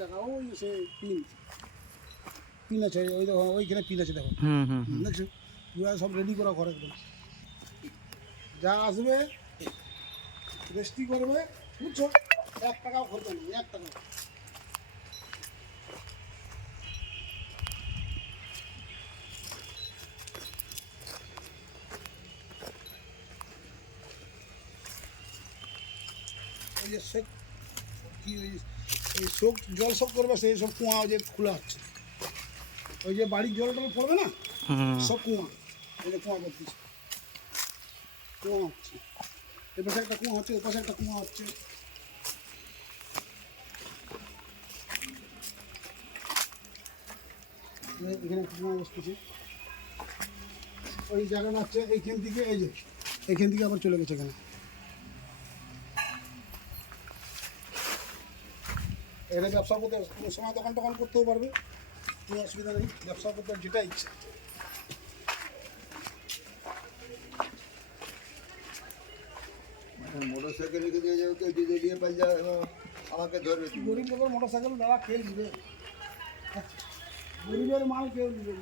জায়গা ওই সে pin pin আছে, ওই দেখো ওইখানে পিন আছে দেখো, দেখছো পুরো সব রেডি করা ঘর একদম। যা আসবে রেস্টি করবে, বুঝছো, 1 টাকাও খরচা নেই, 1 টাকা। ওই যে সেক কি ওই শোক জল শোক করবে সেই সব কুয়া যে খোলা হচ্ছে, ওই যে বাড়ির জল টল পড়বে না সব কুয়া, এই যে কুয়া করতেছে, কুয়া হচ্ছে, এ পাশে একটা কুয়া হচ্ছে, ও পাশে একটা কুয়া হচ্ছে। এখানে কুয়া বসতেছে, ওই জায়গাটা হচ্ছে এইখান থেকে, এই যে এইখান থেকে আবার চলে গেছে এখানে। এখানে ব্যবসা করতে কোনো সময় দোকান টোকান করতেও পারবে, কোনো অসুবিধা নেই, ব্যবসা করতে যেটা ইচ্ছা। মোটরসাইকেল রেখে দিয়ে যাবে, কেউ যদি দিয়ে পাই যায় আমাকে ধরবে। গরিব লোকের মোটর সাইকেল দাদা খেয়ে নিবে, গরিবের মাল কেউ নিবে না।